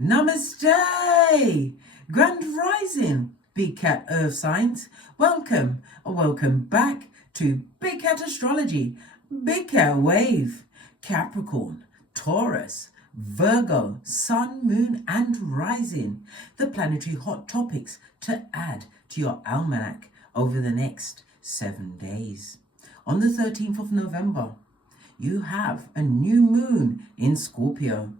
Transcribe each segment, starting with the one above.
Namaste! Grand Rising, Big Cat Earth Signs. Welcome back to Big Cat Astrology, Big Cat Wave, Capricorn, Taurus, Virgo, Sun, Moon and Rising. The planetary hot topics to add to your almanac over the next 7 days. On the 13th of November, you have a new moon in Scorpio.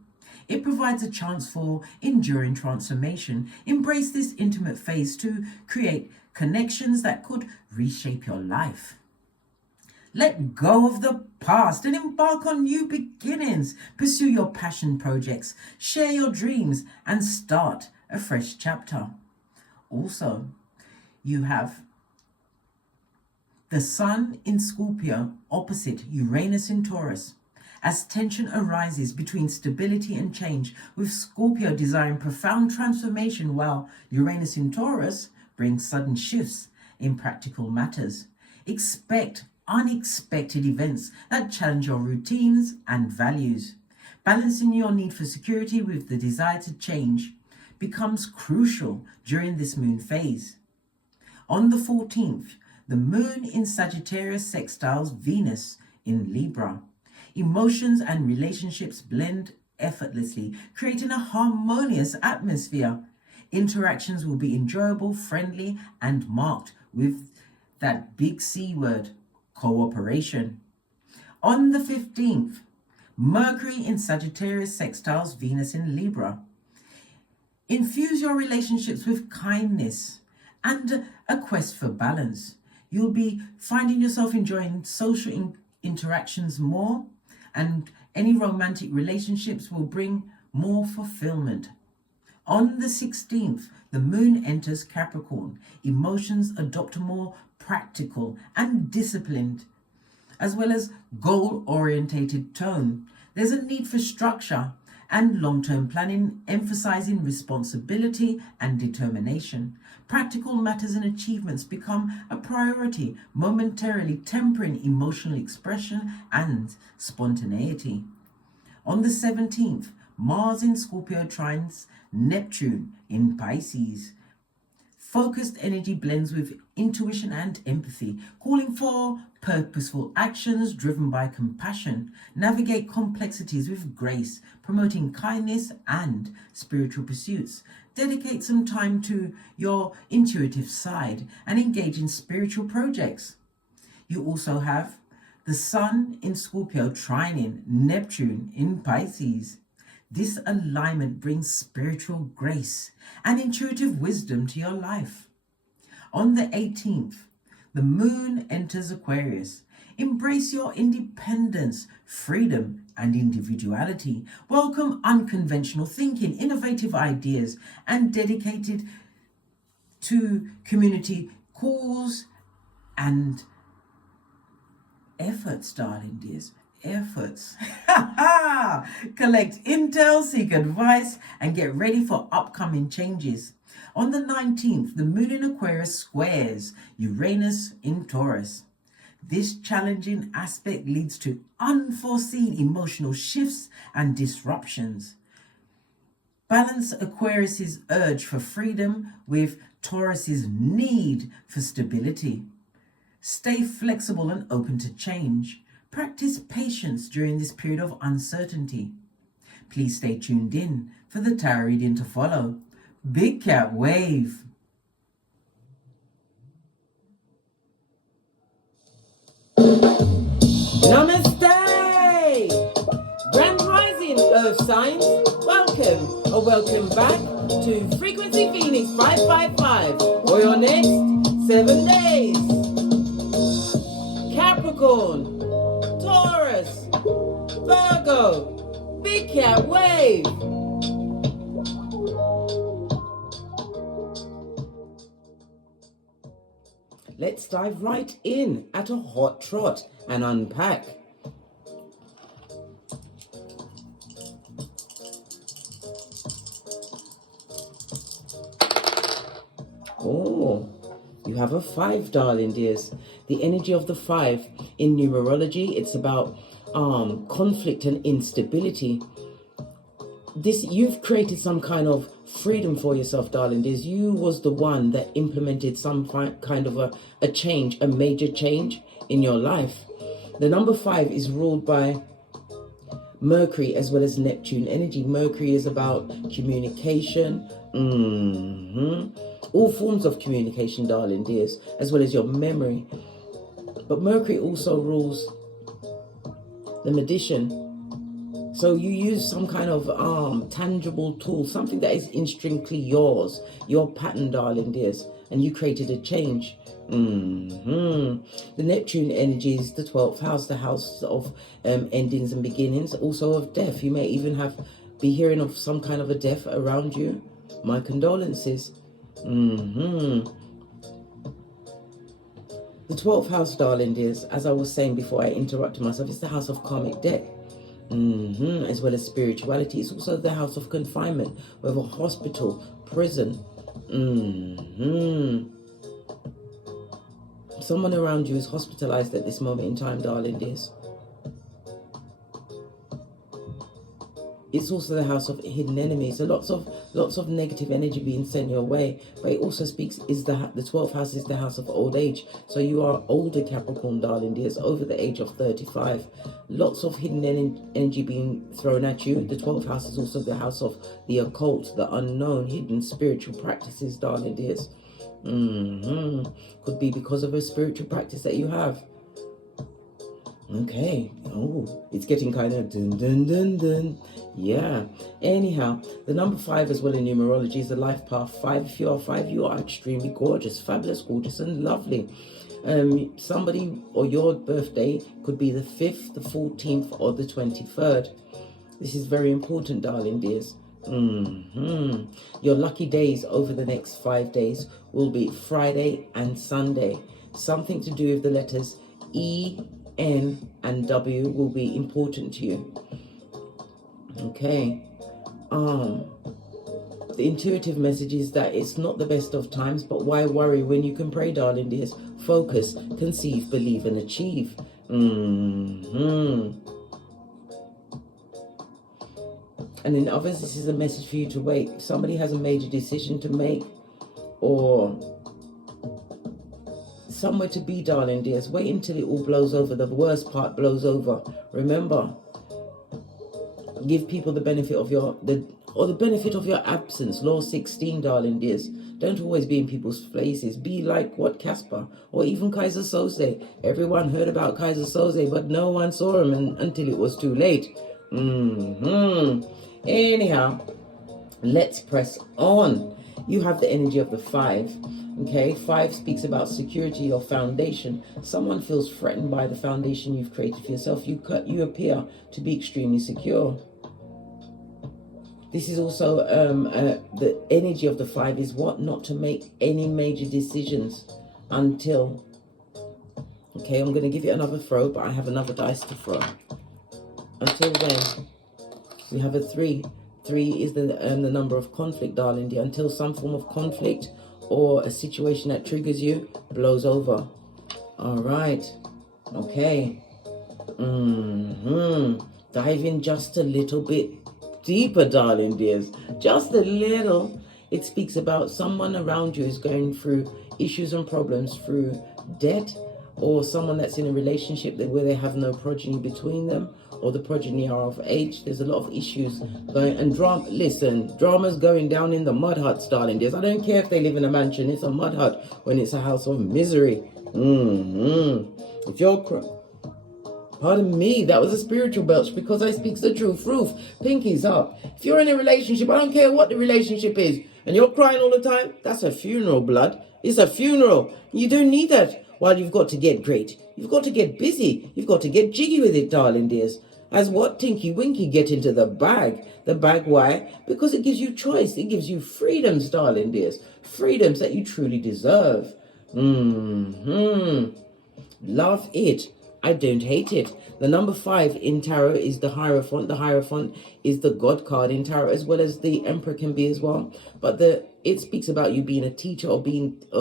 It provides a chance for enduring transformation. Embrace this intimate phase to create connections that could reshape your life. Let go of the past and embark on new beginnings. Pursue your passion projects, share your dreams, and start a fresh chapter. Also, you have the Sun in Scorpio opposite Uranus in Taurus. As tension arises between stability and change, with Scorpio desiring profound transformation while Uranus in Taurus brings sudden shifts in practical matters. Expect unexpected events that challenge your routines and values. Balancing your need for security with the desire to change becomes crucial during this moon phase. On the 14th, the moon in Sagittarius sextiles Venus in Libra. Emotions and relationships blend effortlessly, creating a harmonious atmosphere. Interactions will be enjoyable, friendly, and marked with that big C word, cooperation. On the 15th, Mercury in Sagittarius sextiles Venus in Libra. Infuse your relationships with kindness and a quest for balance. You'll be finding yourself enjoying social interactions more, and any romantic relationships will bring more fulfillment. On the 16th, the moon enters Capricorn. Emotions adopt a more practical and disciplined, as well as goal-orientated tone. There's a need for structure and long-term planning, emphasizing responsibility and determination. Practical matters and achievements become a priority, momentarily tempering emotional expression and spontaneity. On the 17th, Mars in Scorpio trines Neptune in Pisces. Focused energy blends with intuition and empathy, calling for purposeful actions driven by compassion. Navigate complexities with grace, promoting kindness and spiritual pursuits. Dedicate some time to your intuitive side and engage in spiritual projects. You also have the Sun in Scorpio trining Neptune in Pisces. This alignment brings spiritual grace and intuitive wisdom to your life. On the 18th, the moon enters Aquarius. Embrace your independence, freedom, and individuality. Welcome unconventional thinking, innovative ideas, and dedicated to community cause and efforts, darling dears. Efforts. Collect intel, seek advice, and get ready for upcoming changes. On the 19th, the moon in Aquarius squares Uranus in Taurus. This challenging aspect leads to unforeseen emotional shifts and disruptions. Balance Aquarius's urge for freedom with Taurus's need for stability. Stay flexible and open to change. Practice patience during this period of uncertainty. Please stay tuned in for the tarot reading to follow. Big Cat Wave. Namaste! Grand Rising Earth Signs. Welcome back to Frequency Phoenix 555 for your next 7 days. Capricorn, Taurus, Virgo, Big Cat Wave. Let's dive right in at a hot trot and unpack. Oh, you have a 5, darling dears. The energy of the 5 in numerology, it's about conflict and instability. you've created some kind of freedom for yourself, darling. You was the one that implemented some kind of a change, a major change in your life. The number 5 is ruled by Mercury as well as Neptune energy. Mercury is about communication, all forms of communication, darling dears, as well as your memory. But Mercury also rules the magician. So you use some kind of tangible tool, something that is intrinsically yours, your pattern, darling dears, and you created a change. The Neptune energy is the 12th house, the house of endings and beginnings, also of death. You may even be hearing of some kind of a death around you. My condolences. The 12th house, darling dears, as I was saying before I interrupted myself, it's the house of karmic debt. As well as spirituality. It's also the house of confinement, whether hospital, prison. Someone around you is hospitalized at this moment in time, darling dears. It's also the house of hidden enemies. So lots of negative energy being sent your way. But it also speaks, the 12th house is the house of old age. So you are older, Capricorn, darling dears, over the age of 35. Lots of hidden energy being thrown at you. The 12th house is also the house of the occult, the unknown, hidden spiritual practices, darling dears. Could be because of a spiritual practice that you have. Okay. Oh, it's getting kind of dun dun dun dun. Yeah. Anyhow, the number 5 as well in numerology is the life path 5. If you are 5, you are extremely gorgeous, fabulous, gorgeous, and lovely. Somebody or your birthday could be the 5th, the 14th, or the 23rd. This is very important, darling dears. Your lucky days over the next 5 days will be Friday and Sunday. Something to do with the letters E, N, and W will be important to you. Okay. The intuitive message is that it's not the best of times, but why worry when you can pray, darling dears? Focus, conceive, believe, and achieve. And in others, this is a message for you to wait. Somebody has a major decision to make, or somewhere to be, darling dears. Wait until it all blows over, the worst part blows over. Remember, give people the benefit of the benefit of your absence. Law 16, darling dears. Don't always be in people's places. Be like what Casper or even Kaiser Soze. Everyone heard about Kaiser Soze, but no one saw him until it was too late. Anyhow, let's press on. You have the energy of the 5. Okay, 5 speaks about security or foundation. Someone feels threatened by the foundation you've created for yourself. You appear to be extremely secure. This is also the energy of the 5 is what? Not to make any major decisions until. Okay, I'm going to give you another throw, but I have another dice to throw. Until when? We have a 3. 3 is the number of conflict, darling dear. Until some form of conflict or a situation that triggers you blows over. All right. Okay. Dive in just a little bit deeper, darling dears. Just a little. It speaks about someone around you is going through issues and problems through debt, or someone that's in a relationship where they have no progeny between them, or the progeny are of age. There's a lot of issues going, and drama's going down in the mud huts, darling dears. I don't care if they live in a mansion, it's a mud hut when it's a house of misery. If you're pardon me, that was a spiritual belch because I speak the truth. Ruth, pinkies up. If you're in a relationship, I don't care what the relationship is, and you're crying all the time, that's a funeral, blood. It's a funeral. You don't need that. While you've got to get great. You've got to get busy. You've got to get jiggy with it, darling dears. As what? Tinky Winky, get into the bag. The bag, why? Because it gives you choice. It gives you freedoms, darling dears. Freedoms that you truly deserve. Love it. I don't hate it. The number 5 in tarot is the Hierophant. The Hierophant is the God card in tarot, as well as the Emperor can be as well. But it speaks about you being a teacher or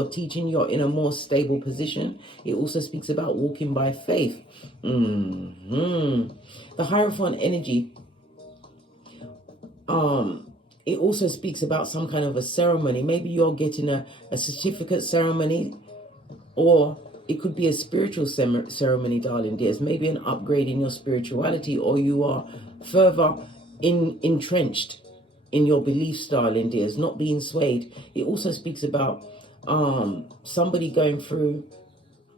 teaching. You're in a more stable position. It also speaks about walking by faith. The Hierophant energy It also speaks about some kind of a ceremony. Maybe you're getting a certificate ceremony, or it could be a spiritual ceremony, darling dears. Maybe an upgrade in your spirituality, or you are further entrenched in your beliefs, darling dears, not being swayed. It also speaks about somebody going through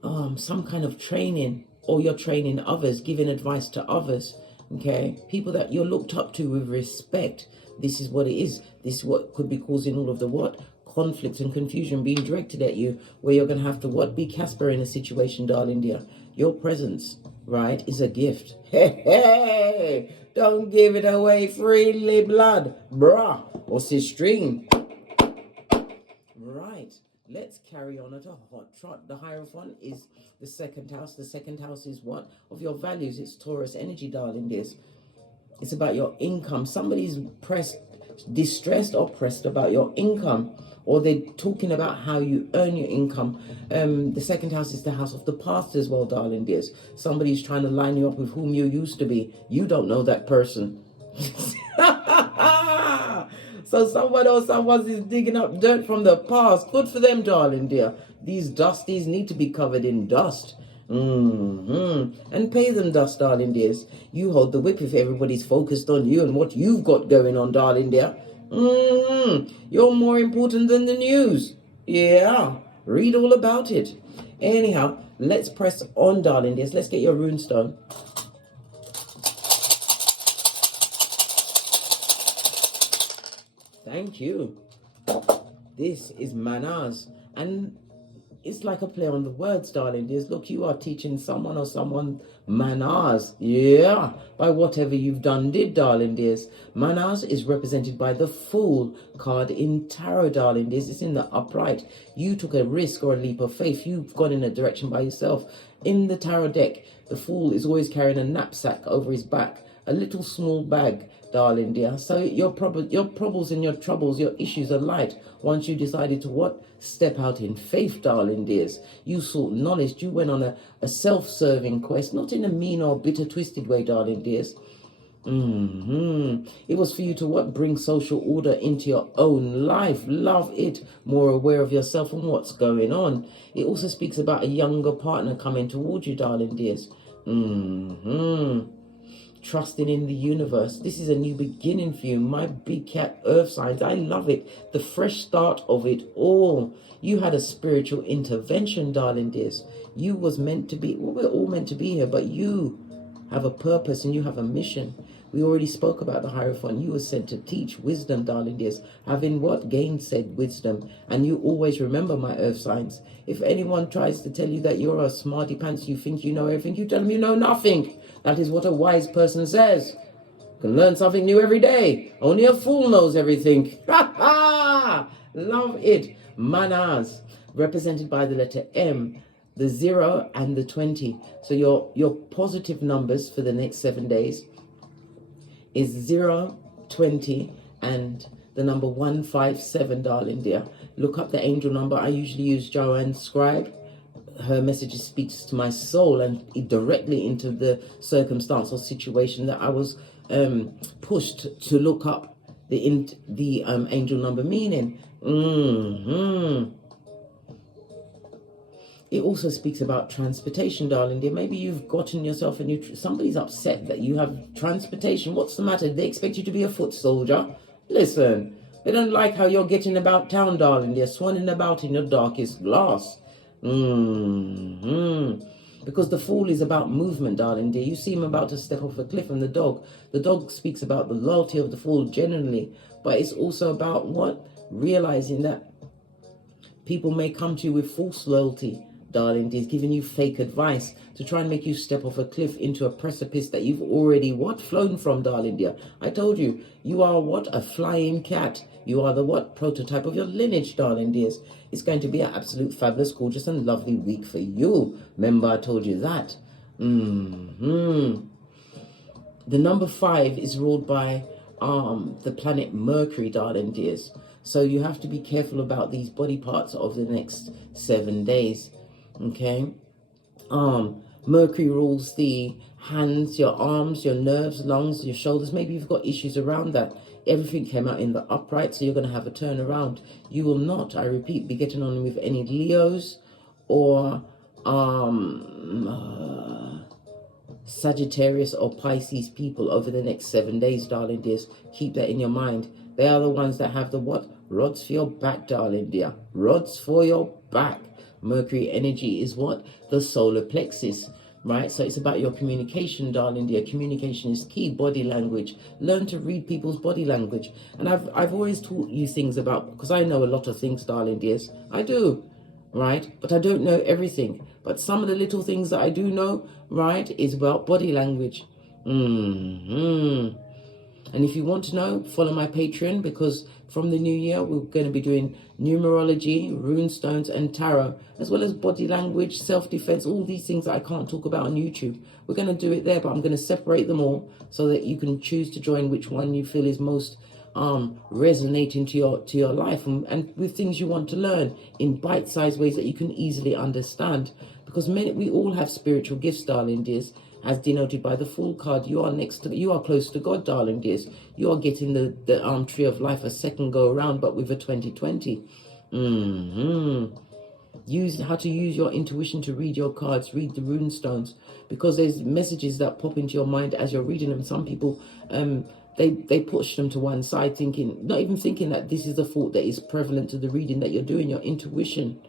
some kind of training, or you're training others, giving advice to others. Okay, people that you're looked up to with respect. This is what it is. This is what could be causing all of the what? Conflict and confusion being directed at you, where you're going to have to what? Be Casper in a situation, darling dear. Your presence, right, is a gift. Hey, hey, don't give it away freely, blood. Bruh, what's his string? Right, let's carry on at a hot trot. The Hierophant is the second house. The second house is what? Of your values. It's Taurus energy, darling dears. It's about your income. Somebody's distressed or pressed about your income, or they're talking about how you earn your income. The second house is the house of the past as well, darling dears. Somebody's trying to line you up with whom you used to be. You don't know that person. So someone or someone is digging up dirt from the past. Good for them, darling dear. These dusties need to be covered in dust. And pay them dust, darling dears. You hold the whip if everybody's focused on you and what you've got going on, darling dear. You're more important than the news. Yeah, read all about it. Anyhow, let's press on, darling dears. Let's get your runestone. Thank you. This is manners, and it's like a play on the words, darling dears. Look, you are teaching someone or someone manners, yeah, by whatever you've done did, darling dears. Manners is represented by the Fool card in tarot, darling dears. It's in the upright. You took a risk or a leap of faith. You've gone in a direction by yourself. In the tarot deck, the Fool is always carrying a knapsack over his back, a little small bag, darling dear. So your problems and your troubles, your issues are light once you decided to what? Step out in faith, darling dears. You sought knowledge. You went on a self-serving quest, not in a mean or bitter, twisted way, darling dears. It was for you to what? Bring social order into your own life. Love it. More aware of yourself and what's going on. It also speaks about a younger partner coming towards you, darling dears. Trusting in the universe. This is a new beginning for you, my big cat earth signs. I love it. The fresh start of it all. You had a spiritual intervention, darling dears. You was meant to be, well, we're all meant to be here, but you have a purpose and you have a mission. We already spoke about the Hierophant. You were sent to teach wisdom, darling dears. Having what? Gainsaid wisdom. And you always remember, my earth signs. If anyone tries to tell you that you're a smarty pants, you think you know everything, you tell them you know nothing. That is what a wise person says. You can learn something new every day. Only a fool knows everything. Ha ha! Love it. Manners, represented by the letter M, the 0 and the 20. So your positive numbers for the next 7 days is 0, 20, and the number 157, darling dear. Look up the angel number. I usually use Joanne Scribe. Her message speaks to my soul and directly into the circumstance or situation that I was pushed to look up the angel number meaning. It also speaks about transportation, darling dear. Maybe you've gotten yourself and somebody's upset that you have transportation. What's the matter? They expect you to be a foot soldier. Listen, they don't like how you're getting about town, darling dear, swanning about in your darkest glass. Because the Fool is about movement, darling dear. You see him about to step off a cliff, and the dog speaks about the loyalty of the Fool generally, but it's also about what? Realizing that people may come to you with false loyalty, darling dear, giving you fake advice to try and make you step off a cliff into a precipice that you've already what? Flown from, darling dear. I told you, you are what? A flying cat. You are the what? Prototype of your lineage, darling dears. It's going to be an absolute fabulous, gorgeous and lovely week for you. Remember, I told you that. The number 5 is ruled by the planet Mercury, darling dears. So you have to be careful about these body parts of the next 7 days. Okay? Mercury rules the hands, your arms, your nerves, lungs, your shoulders. Maybe you've got issues around that. Everything came out in the upright, so you're going to have a turnaround. You will not, I repeat, be getting on with any Leos or Sagittarius or Pisces people over the next 7 days, darling dears. Keep that in your mind. They are the ones that have the what? Rods for your back, darling dear. Rods for your back. Mercury energy is what? The solar plexus, right? So it's about your communication, darling dear. Communication is key. Body language. Learn to read people's body language. And I've always taught you things about, because I know a lot of things, darling dears. I do, right? But I don't know everything. But some of the little things that I do know, right, is about body language. And if you want to know, follow my Patreon, because from the new year, we're going to be doing numerology, runestones, and tarot, as well as body language, self-defense, all these things that I can't talk about on YouTube. We're going to do it there, but I'm going to separate them all so that you can choose to join which one you feel is most resonating to your life, and with things you want to learn in bite-sized ways that you can easily understand. Because we all have spiritual gifts, darling dears, as denoted by the Fool card. You are close to God, darling dears. You are getting the tree of life a second go around, but with a 2020. Use how to use your intuition to read your cards, read the rune stones, because there's messages that pop into your mind as you're reading them. Some people they push them to one side, not even thinking that this is the thought that is prevalent to the reading that you're doing. Your intuition.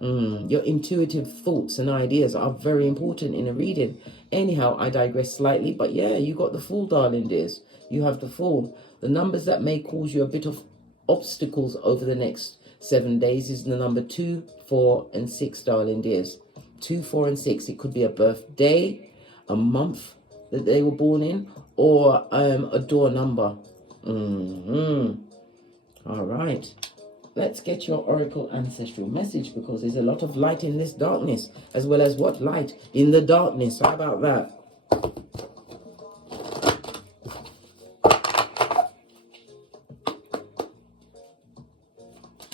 Your intuitive thoughts and ideas are very important in a reading. Anyhow, I digress slightly, but yeah, you got the Fool, darling dears. You have the Fool. The numbers that may cause you a bit of obstacles over the next 7 days is the number 2, 4, and 6, darling dears. 2, 4, and 6. It could be a birthday, a month that they were born in, or a door number. All right. Let's get your oracle ancestral message, because there's a lot of light in this darkness, as well as what? Light in the darkness. How about that?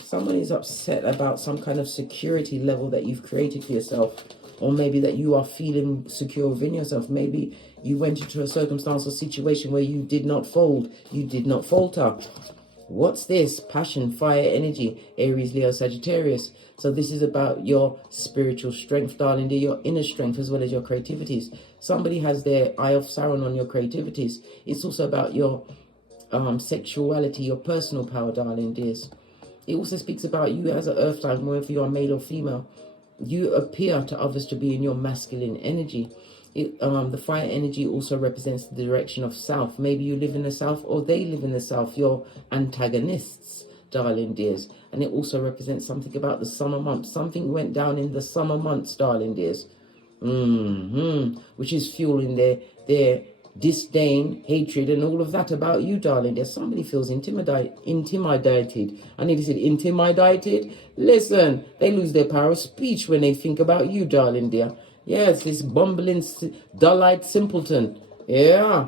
Someone is upset about some kind of security level that you've created for yourself, or maybe that you are feeling secure within yourself. Maybe you went into a circumstance or situation where you did not fold, you did not falter. What's this? Passion, fire, energy, Aries, Leo, Sagittarius. So this is about your spiritual strength, darling dear, your inner strength, as well as your creativities. Somebody has their eye of Sauron on your creativities. It's also about your sexuality, your personal power, darling dears. It also speaks about you as an earth sign, whether you are male or female. You appear to others to be in your masculine energy. The fire energy also represents the direction of south. Maybe you live in the south, or they live in the south. Your antagonists, darling dears. And it also represents something about the summer months. Something went down in the summer months, darling dears. Which is fueling their disdain, hatred, and all of that about you, darling dear. Somebody feels intimidated. I need to say intimidated. Listen, they lose their power of speech when they think about you, darling dear. Yes, this bumbling, dull-eyed simpleton. Yeah.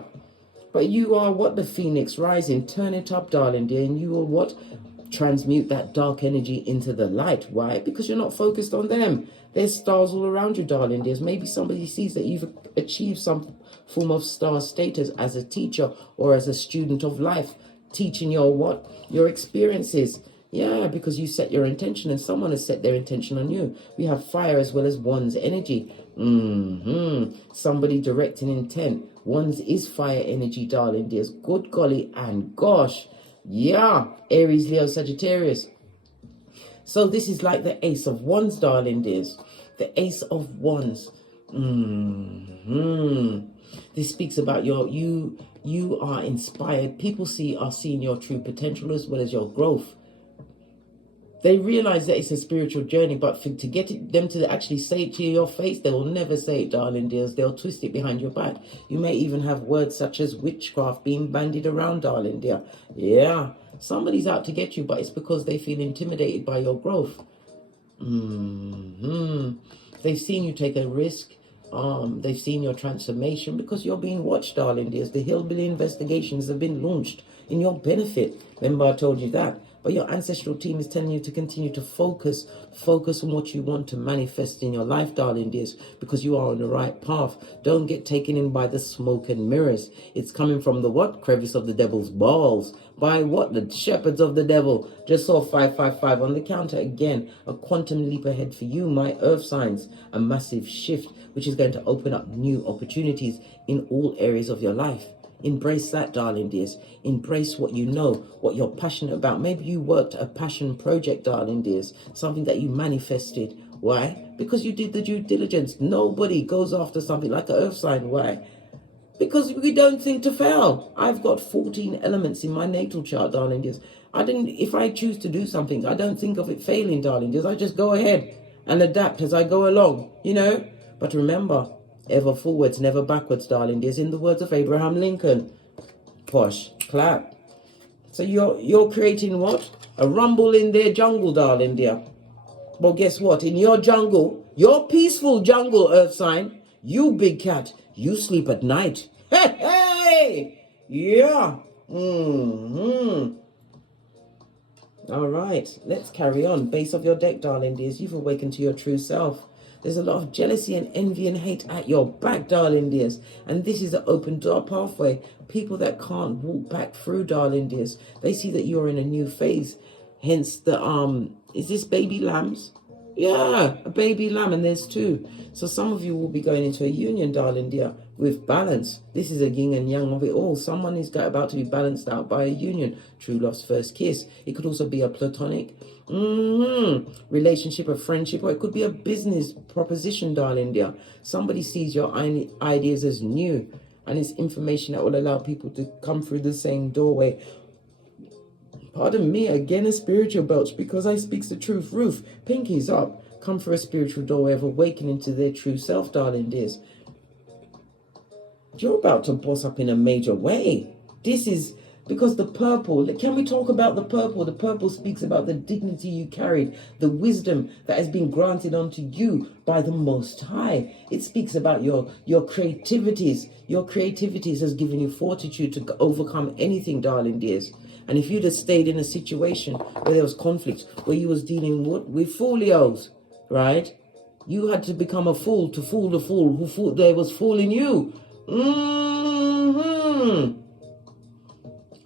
But you are what? The phoenix rising. Turn it up, darling dear. And you will what? Transmute that dark energy into the light. Why? Because you're not focused on them. There's stars all around you, darling dears. Maybe somebody sees that you've achieved some form of star status as a teacher or as a student of life, teaching your what? Your experiences. Yeah, because you set your intention and someone has set their intention on you. We have fire as well as one's energy. Somebody directing intent. One's is fire energy, darling dears. Good golly and gosh. Yeah, Aries, Leo, Sagittarius. So this is like the Ace of Wands, darling dears. The Ace of Wands. This speaks about you are inspired. People are seeing your true potential as well as your growth. They realize that it's a spiritual journey, but to get them to actually say it to your face, they will never say it, darling dears. They'll twist it behind your back. You may even have words such as witchcraft being bandied around, darling dear. Yeah, somebody's out to get you, but it's because they feel intimidated by your growth. They've seen you take a risk. They've seen your transformation because you're being watched, darling dears. The hillbilly investigations have been launched in your benefit. Remember I told you that. But your ancestral team is telling you to continue to focus on what you want to manifest in your life, darling dears, because you are on the right path. Don't get taken in by the smoke and mirrors. It's coming from the what? Crevice of the devil's balls. By what? The shepherds of the devil. Just saw 555 on the counter again. A quantum leap ahead for you, my earth signs. A massive shift, which is going to open up new opportunities in all areas of your life. Embrace that, darling dears. Embrace what you know, what you're passionate about. Maybe you worked a passion project, darling dears. Something that you manifested. Why? Because you did the due diligence. Nobody goes after something like an earth sign. Why? Because we don't think to fail. I've got 14 elements in my natal chart, darling dears. If I choose to do something, I don't think of it failing, darling dears. I just go ahead and adapt as I go along, you know. But remember, ever forwards, never backwards, darling dears. In the words of Abraham Lincoln. Posh, clap. So you're creating what? A rumble in their jungle, darling dear. Well, guess what? In your jungle, your peaceful jungle, earth sign, you big cat, you sleep at night. Hey, hey! Yeah. All right, let's carry on. Base of your deck, darling dears. You've awakened to your true self. There's a lot of jealousy and envy and hate at your back, darling dears. And this is the open door pathway. People that can't walk back through, darling dears. They see that you're in a new phase. Hence the, is this baby lambs? Yeah, a baby lamb, and there's two. So some of you will be going into a union, darling dear, with balance. This is a yin and yang of it all. Someone is about to be balanced out by a union. True love's first kiss. It could also be a platonic relationship, a friendship, or it could be a business proposition, darling dear. Somebody sees your ideas as new, and it's information that will allow people to come through the same doorway. Pardon me, again a spiritual belch, because I speaks the truth. Roof, pinkies up. Come for a spiritual doorway of awakening to their true self, darling dears. You're about to boss up in a major way. This is because the purple, can we talk about the purple? The purple speaks about the dignity you carried, the wisdom that has been granted unto you by the Most High. It speaks about your creativities. Your creativities has given you fortitude to overcome anything, darling dears. And if you'd have stayed in a situation where there was conflict, where you was dealing with folios, right? You had to become a fool to fool the fool who thought they was fooling you.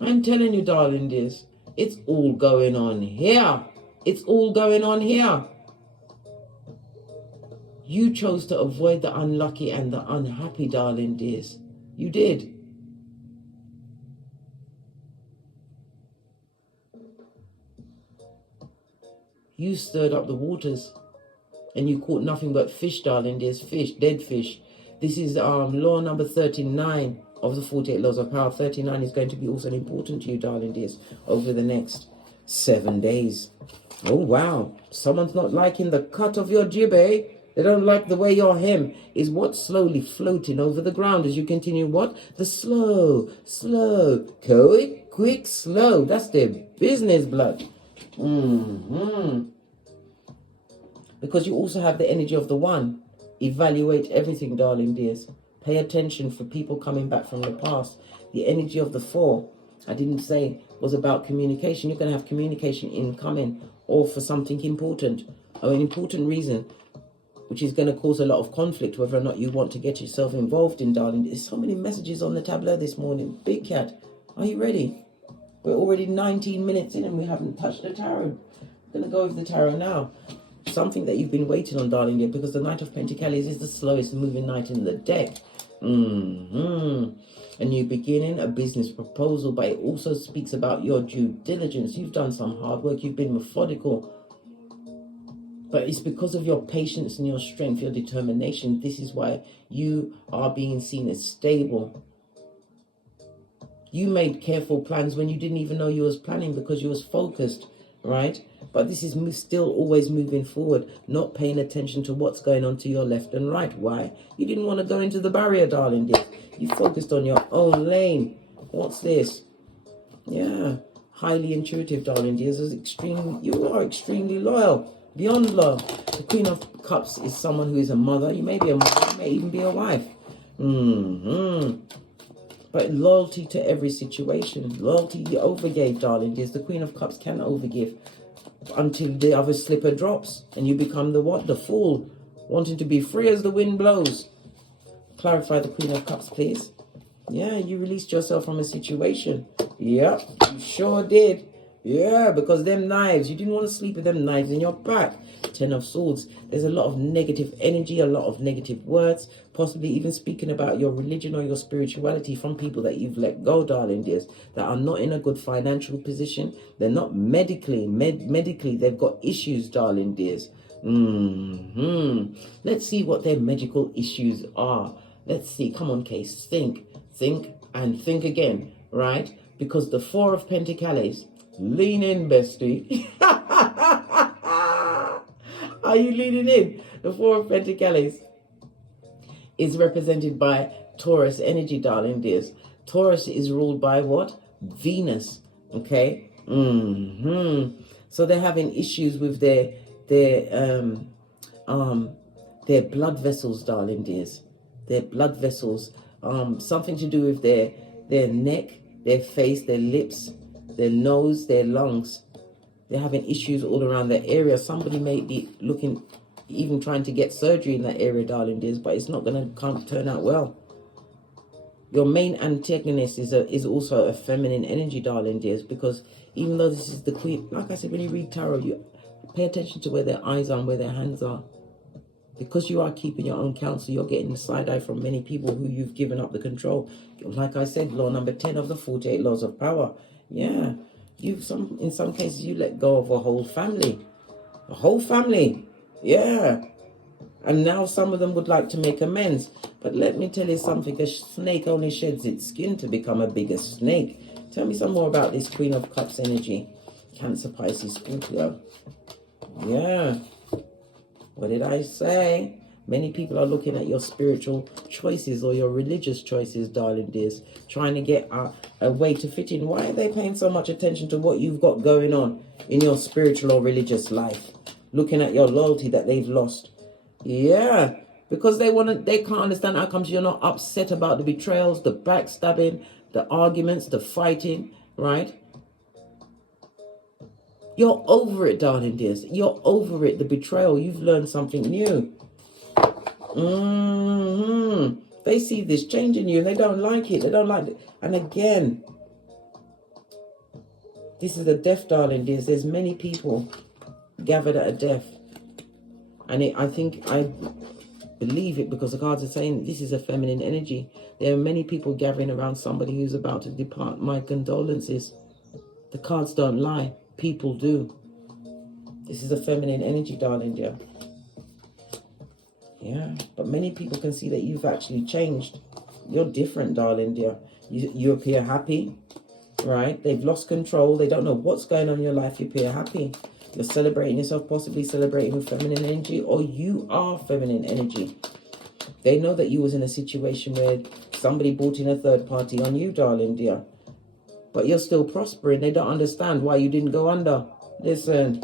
I'm telling you, darling dears, it's all going on here. It's all going on here. You chose to avoid the unlucky and the unhappy, darling dears. You did. You stirred up the waters and you caught nothing but fish, darling dears. Fish, dead fish. This is law number 39 of the 48 laws of power. 39 is going to be also important to you, darling dears, over the next 7 days. Oh, wow. Someone's not liking the cut of your jib, eh? They don't like the way your hem is what's slowly floating over the ground as you continue what? The slow, quick, slow. That's their business, blood. Because you also have the energy of the one. Evaluate everything, darling dears. Pay attention for people coming back from the past. The energy of the four, I didn't say was about communication. You're going to have communication incoming, or for something important, or an important reason, which is going to cause a lot of conflict, whether or not you want to get yourself involved in, darling. There's so many messages on the tableau this morning. Big cat, are you ready? We're already 19 minutes in and we haven't touched the tarot. I'm going to go over the tarot now. Something that you've been waiting on, darling dear, because the Knight of Pentacles is the slowest moving knight in the deck. A new beginning, a business proposal, but it also speaks about your due diligence. You've done some hard work, you've been methodical, but it's because of your patience and your strength, your determination. This is why you are being seen as stable. You made careful plans when you didn't even know you was planning, because you was focused, right? But this is still always moving forward, not paying attention to what's going on to your left and right. Why? You didn't want to go into the barrier, darling dear. You focused on your own lane. What's this? Yeah, highly intuitive, darling dear. You are extremely loyal, beyond love. The Queen of Cups is someone who is a mother. You may be a mother, you may even be a wife. But loyalty to every situation. Loyalty you overgave, darling dears. The Queen of Cups can overgive until the other slipper drops. And you become the what? The fool. Wanting to be free as the wind blows. Clarify the Queen of Cups, please. Yeah, you released yourself from a situation. Yep, you sure did. Yeah, because them knives, you didn't want to sleep with them knives in your back. 10 of Swords. There's a lot of negative energy, a lot of negative words, possibly even speaking about your religion or your spirituality from people that you've let go, darling dears, that are not in a good financial position. They're not medically, they've got issues, darling dears. Let's see what their medical issues are. Let's see. Come on, Case. Think, and think again, right? Because the Four of Pentacles, lean in, bestie. Are you leaning in? The Four of Pentacles is represented by Taurus energy, darling dears. Taurus is ruled by what? Venus. Okay. So they're having issues with their blood vessels, darling dears. Their blood vessels. Something to do with their neck, their face, their lips, their nose, their lungs. They're having issues all around that area. Somebody may be looking, even trying to get surgery in that area, darling dears, but it's not going to turn out well. Your main antagonist is also a feminine energy, darling dears, because even though this is the Queen, like I said, when you read tarot, you pay attention to where their eyes are and where their hands are. Because you are keeping your own counsel, you're getting the side eye from many people who you've given up the control. Like I said, law number 10 of the 48 laws of power. Yeah. In some cases, you let go of a whole family. A whole family. Yeah. And now some of them would like to make amends. But let me tell you something. A snake only sheds its skin to become a bigger snake. Tell me some more about this Queen of Cups energy. Cancer, Pisces, Scorpio. Yeah. What did I say? Many people are looking at your spiritual choices or your religious choices, darling dears, trying to get a way to fit in. Why are they paying so much attention to what you've got going on in your spiritual or religious life? Looking at your loyalty that they've lost. Yeah, because they can't understand how comes you're not upset about the betrayals, the backstabbing, the arguments, the fighting, right? You're over it, darling dears. You're over it, the betrayal. You've learned something new. They see this change in you and they don't like it. They don't like it. And again, this is a death, darling dears. There's many people gathered at a death. And I believe it because the cards are saying this is a feminine energy. There are many people gathering around somebody who's about to depart. My condolences. The cards don't lie. People do. This is a feminine energy, darling dear. Yeah, but many people can see that you've actually changed. You're different, darling dear. You appear happy, right? They've lost control. They don't know what's going on in your life. You appear happy. You're celebrating yourself, possibly celebrating with feminine energy, or you are feminine energy. They know that you was in a situation where somebody brought in a third party on you, darling dear. But you're still prospering. They don't understand why you didn't go under. Listen.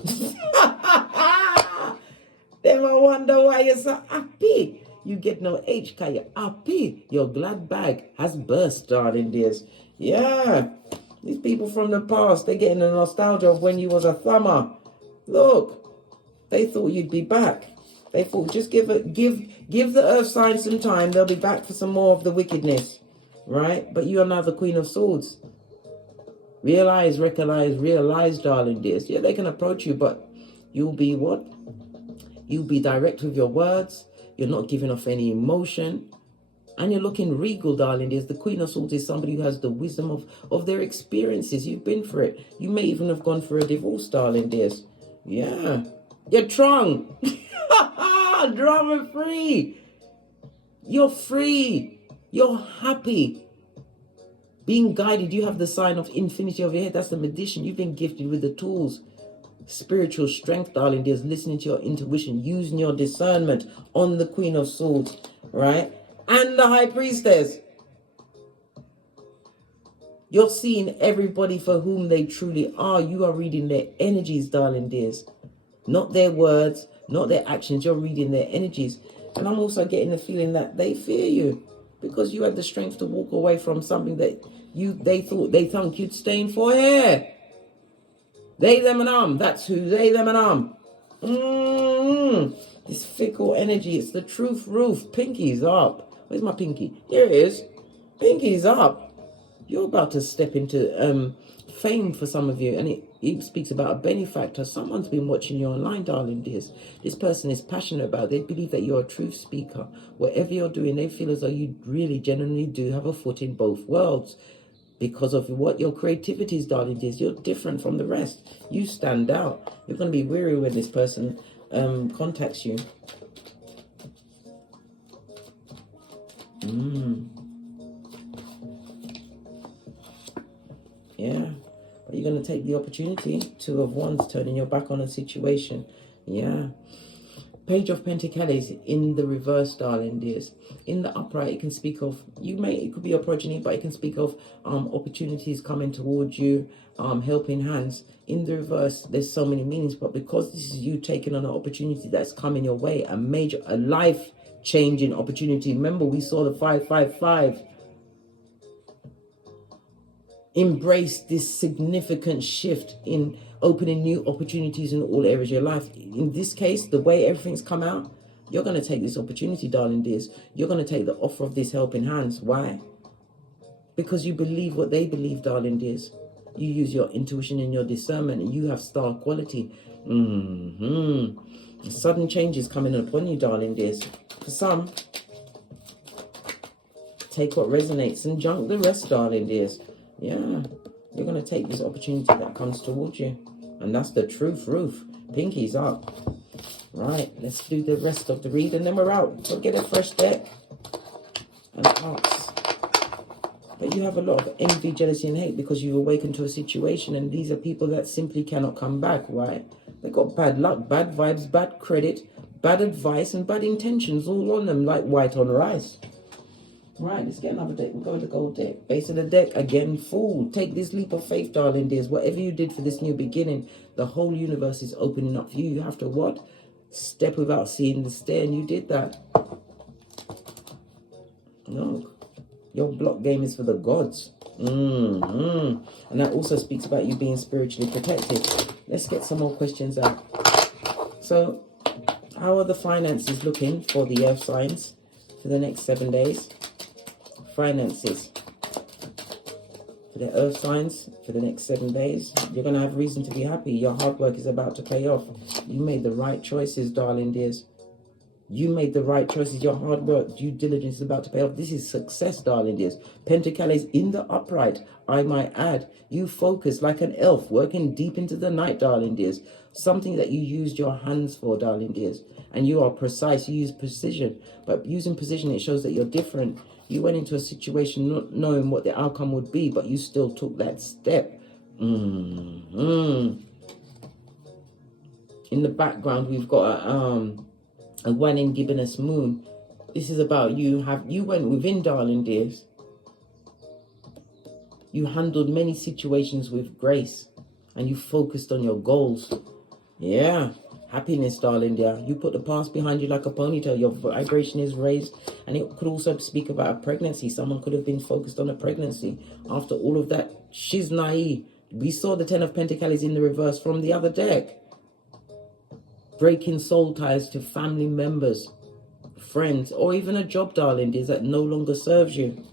They will wonder why you're so happy. You get no H, cause you're happy. Your glad bag has burst, darling dears. Yeah. These people from the past, they're getting the nostalgia of when you was a thumber. Look. They thought you'd be back. They thought just give the earth sign some time. They'll be back for some more of the wickedness. Right? But you are now the Queen of Swords. Realize, darling dears. Yeah, they can approach you, but you'll be what? You'll be direct with your words. You're not giving off any emotion. And you're looking regal, darling dears. The Queen of Swords is somebody who has the wisdom of their experiences. You've been through it. You may even have gone through a divorce, darling dears. Yeah. You're drunk. Drama free. You're free. You're happy. Being guided, you have the sign of infinity over your head. That's the magician. You've been gifted with the tools. Spiritual strength, darling dears. Listening to your intuition. Using your discernment on the Queen of Swords. Right? And the High Priestess. You're seeing everybody for whom they truly are. You are reading their energies, darling dears. Not their words. Not their actions. You're reading their energies. And I'm also getting the feeling that they fear you. Because you had the strength to walk away from something that they thought you'd stay in for. Here. They, them, and that's who they, them, and This fickle energy, it's the truth roof. Pinky's up. Where's my pinky? Here it is. Pinky's up. You're about to step into fame for some of you. And it speaks about a benefactor. Someone's been watching you online, darling dears. This person is passionate about it. They believe that you're a truth speaker. Whatever you're doing, they feel as though you really genuinely do have a foot in both worlds. Because of what your creativity is, darling dears. You're different from the rest. You stand out. You're going to be weary when this person contacts you. Yeah. But you're going to take the opportunity. Two of Wands, turning your back on a situation. Yeah. Page of Pentacles in the reverse, darling dears. In the upright, it can speak of, it could be your progeny, but it can speak of opportunities coming towards you, helping hands. In the reverse, there's so many meanings, but because this is you taking on an opportunity that's coming your way, a life-changing opportunity. Remember, we saw the 555. Embrace this significant shift in opening new opportunities in all areas of your life. In this case, the way everything's come out, you're going to take this opportunity, darling dears. You're going to take the offer of this helping hands. Why? Because you believe what they believe, darling dears. You use your intuition and your discernment, and you have star quality. Sudden changes coming upon you, darling dears. For some, take what resonates and junk the rest, darling dears. Yeah, you're going to take this opportunity that comes towards you. And that's the truth roof. Pinky's up. Right, let's do the rest of the read and then we're out. Go get a fresh deck. And hearts. But you have a lot of envy, jealousy, and hate because you've awakened to a situation. And these are people that simply cannot come back, right? They got bad luck, bad vibes, bad credit, bad advice, and bad intentions all on them like white on rice. Right, let's get another deck. We'll go with the gold deck. Base of the deck, again, Fool. Take this leap of faith, darling dears. Whatever you did for this new beginning, the whole universe is opening up for you. You have to what? Step without seeing the stair, and you did that. No. Your block game is for the gods. And that also speaks about you being spiritually protected. Let's get some more questions out. So, how are the finances looking for the earth signs for the next 7 days? Finances for the earth signs for the next 7 days. You're going to have reason to be happy. Your hard work is about to pay off. You made the right choices, darling dears. You made the right choices. Your hard work, due diligence is about to pay off. This is success, darling dears. Pentacles in the upright, I might add. You focus like an elf, working deep into the night, darling dears. Something that you used your hands for, darling dears. And you are precise. You use precision. But using precision, it shows that you're different. You went into a situation not knowing what the outcome would be, but you still took that step. In the background, we've got a waning gibbonous moon. This is about you went within, darling dears. You handled many situations with grace, and you focused on your goals. Yeah. Happiness, darling dear. You put the past behind you like a ponytail. Your vibration is raised. And it could also speak about a pregnancy. Someone could have been focused on a pregnancy. After all of that, she's naive. We saw the 10 of Pentacles in the reverse from the other deck. Breaking soul ties to family members, friends, or even a job, darling dears, that no longer serves you.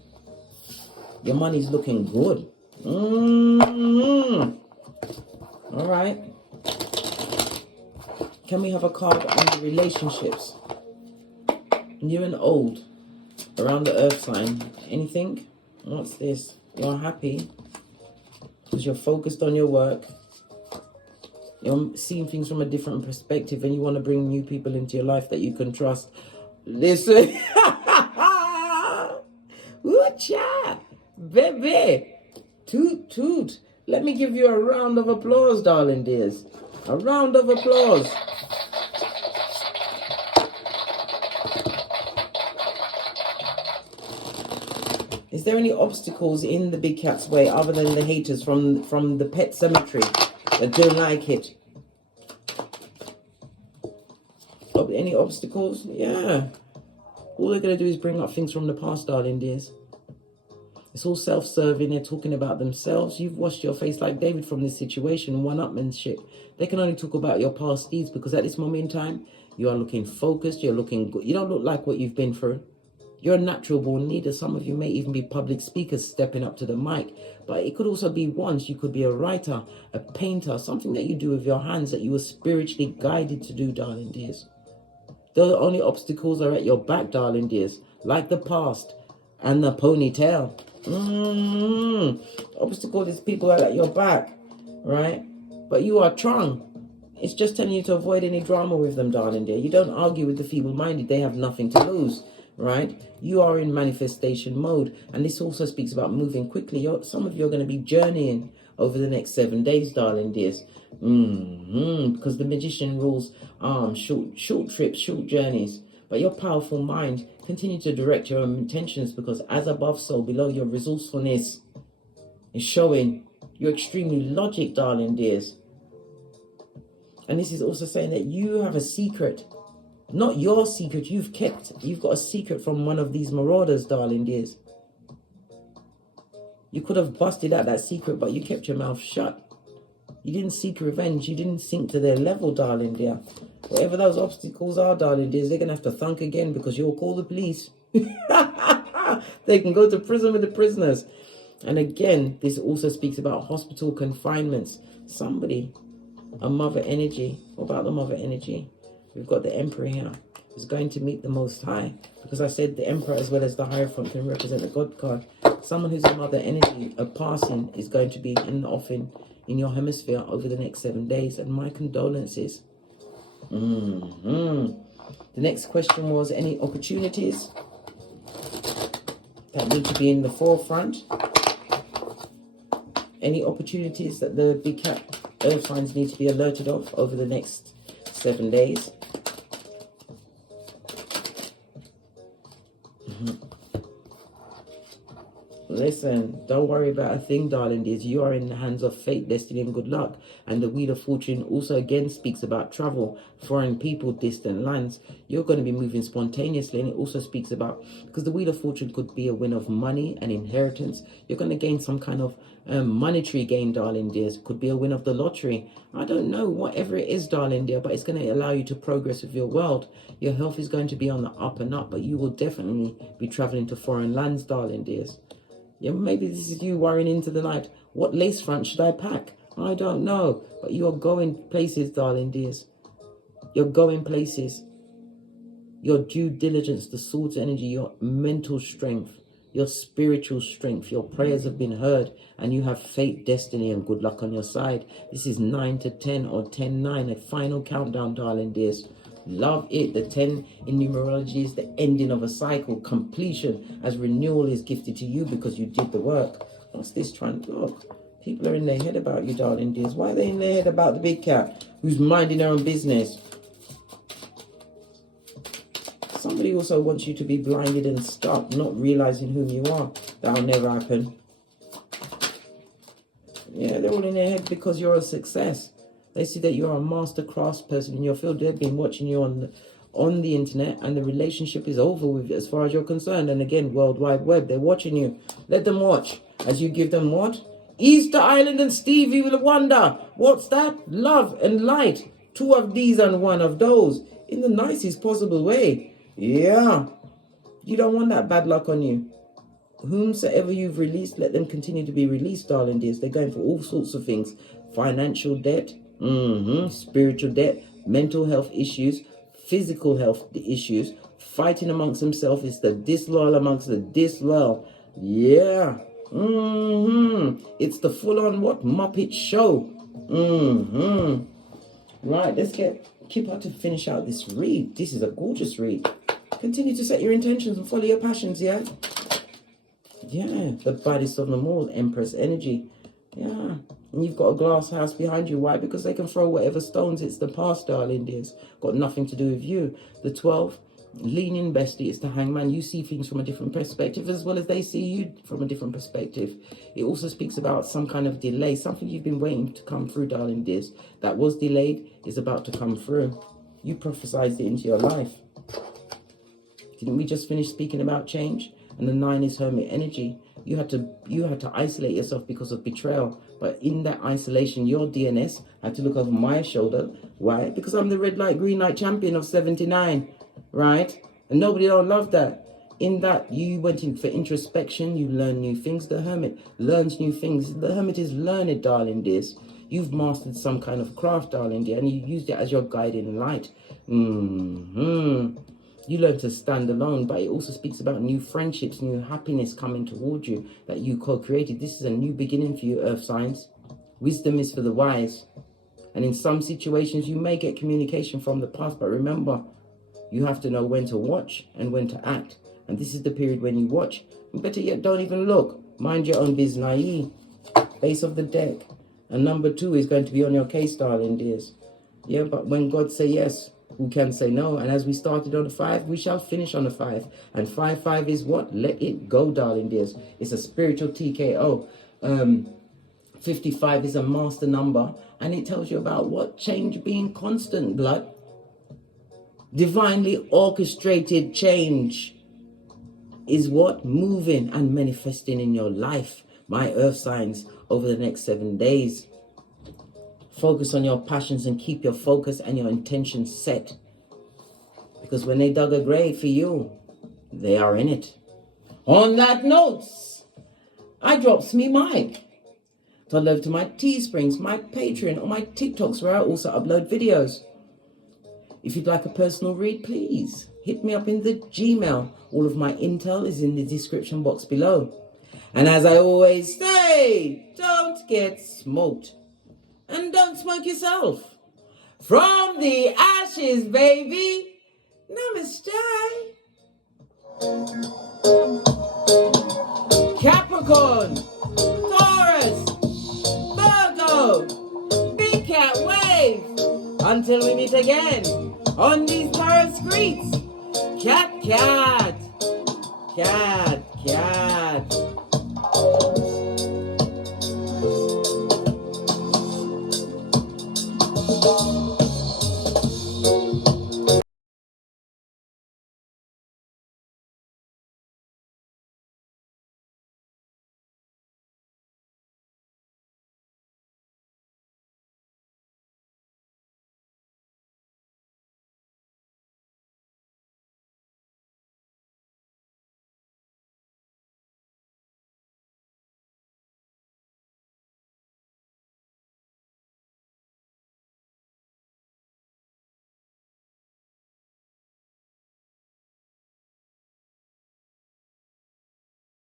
Your money's looking good. All right. Can we have a card on the relationships? New and old. Around the earth sign. Anything? What's this? You're happy. Because you're focused on your work. You're seeing things from a different perspective. And you want to bring new people into your life that you can trust. Listen. Ooh-cha. Baby. Toot, toot. Let me give you a round of applause, darling dears. A round of applause. Is there any obstacles in the big cat's way other than the haters from the pet cemetery that don't like it? Any obstacles? Yeah. All they're going to do is bring up things from the past, darling dears. It's all self-serving. They're talking about themselves. You've washed your face like David from this situation, one-upmanship. They can only talk about your past deeds because at this moment in time, you are looking focused. You're looking good. You don't look like what you've been through. You're a natural born leader. Some of you may even be public speakers stepping up to the mic. But it could also be once. You could be a writer, a painter, something that you do with your hands that you were spiritually guided to do, darling dears. The only obstacles are at your back, darling dears, like the past and the ponytail. Obstacle is people are at your back, right? But you are strong. It's just telling you to avoid any drama with them, darling dear. You don't argue with the feeble-minded. They have nothing to lose, right? You are in manifestation mode. And this also speaks about moving quickly. Some of you are going to be journeying over the next 7 days, darling dears. Because the magician rules short trips, short journeys. But your powerful mind, continue to direct your own intentions, because as above, so below, your resourcefulness is showing you're extremely logic, darling dears. And this is also saying that you have a secret. Not your secret, you've got a secret from one of these marauders, darling dears. You could have busted out that secret, but you kept your mouth shut. You didn't seek revenge. You didn't sink to their level, darling dear. Whatever those obstacles are, darling dears, they're going to have to thunk again because you'll call the police. They can go to prison with the prisoners. And again, this also speaks about hospital confinements. Somebody, a mother energy. What about the mother energy? We've got the emperor here. Is going to meet the Most High. Because I said the emperor as well as the Hierophant can represent the God card. Someone who's a mother energy, a passing, is going to be in the offing in your hemisphere over the next 7 days. And my condolences. The next question was, any opportunities that need to be in the forefront? Any opportunities that the big cat earth signs need to be alerted of over the next 7 days? Listen, don't worry about a thing, darling dears. You are in the hands of fate, destiny, and good luck. And the Wheel of Fortune also again speaks about travel, foreign people, distant lands. You're going to be moving spontaneously, and it also speaks about, because the Wheel of Fortune could be a win of money and inheritance. You're going to gain some kind of monetary gain, darling dears. Could be a win of the lottery. I don't know, whatever it is, darling dear, but it's going to allow you to progress with your world. Your health is going to be on the up and up, but you will definitely be traveling to foreign lands, darling dears. Yeah, maybe this is you worrying into the night. What lace front should I pack? I don't know. But you are going places, darling dears. You're going places. Your due diligence, the sword's energy, your mental strength, your spiritual strength, your prayers have been heard, and you have fate, destiny, and good luck on your side. This is 9 to 10 or 10-9, a final countdown, darling dears. Love it. The 10 in numerology is the ending of a cycle, completion, as renewal is gifted to you because you did the work. What's this trying to look? People are in their head about you, darling dears. Why are they in their head about the big cat who's minding their own business? Somebody also wants you to be blinded and stuck, not realizing whom you are. That'll never happen. Yeah, they're all in their head because you're a success. They see that you're a master craftsperson in your field. They've been watching you on the internet, and the relationship is over with as far as you're concerned. And again, World Wide Web, they're watching you. Let them watch as you give them what? Easter Island and Stevie will wonder. What's that? Love and light. 2 of these and 1 of those. In the nicest possible way. Yeah. You don't want that bad luck on you. Whomsoever you've released, let them continue to be released, darling dears. They're going for all sorts of things. Financial debt. Spiritual debt, mental health issues, physical health issues, fighting amongst themselves. It's the disloyal amongst the disloyal. Yeah. It's the full-on what? Muppet show. Right, let's get Kipper to finish out this read. This is a gorgeous read. Continue to set your intentions and follow your passions, yeah? Yeah, the baddest of them all, Empress energy. Yeah, and you've got a glass house behind you. Why? Because they can throw whatever stones. It's the past, darling dears. Got nothing to do with you. The 12, leaning bestie, is the hangman. You see things from a different perspective as well as they see you from a different perspective. It also speaks about some kind of delay. Something you've been waiting to come through, darling dears. That was delayed is about to come through. You prophesized it into your life. Didn't we just finish speaking about change? And the 9 is hermit energy. You had to isolate yourself because of betrayal. But in that isolation, your DNS had to look over my shoulder. Why? Because I'm the red light, green light champion of 79, right? And nobody don't love that. In that, you went in for introspection. You learn new things. The hermit learns new things. The hermit is learned, darling dears. You've mastered some kind of craft, darling dear, and you used it as your guiding light. You learn to stand alone, but it also speaks about new friendships, new happiness coming towards you that you co-created. This is a new beginning for you, earth signs. Wisdom is for the wise. And in some situations, you may get communication from the past, but remember, you have to know when to watch and when to act. And this is the period when you watch. And better yet, don't even look. Mind your own business. Base of the deck. And number 2 is going to be on your case, darling dears. Yeah, but when God say yes, who can say no? And as we started on the 5, we shall finish on the 5. And 5 is what? Let it go, darling dears. It's a spiritual TKO. 55 is a master number. And it tells you about what? Change being constant, blood. Divinely orchestrated change is what? Moving and manifesting in your life, my earth signs, over the next 7 days. Focus on your passions and keep your focus and your intentions set. Because when they dug a grave for you, they are in it. On that note, I drops me mic. To love to my Teesprings, my Patreon, or my TikToks where I also upload videos. If you'd like a personal read, please hit me up in the Gmail. All of my intel is in the description box below. And as I always say, don't get smoked. And don't smoke yourself. From the ashes, baby. Namaste. Capricorn, Taurus, Virgo, Big Cat Wave. Until we meet again on these Tarot streets. Cat, cat, cat, cat.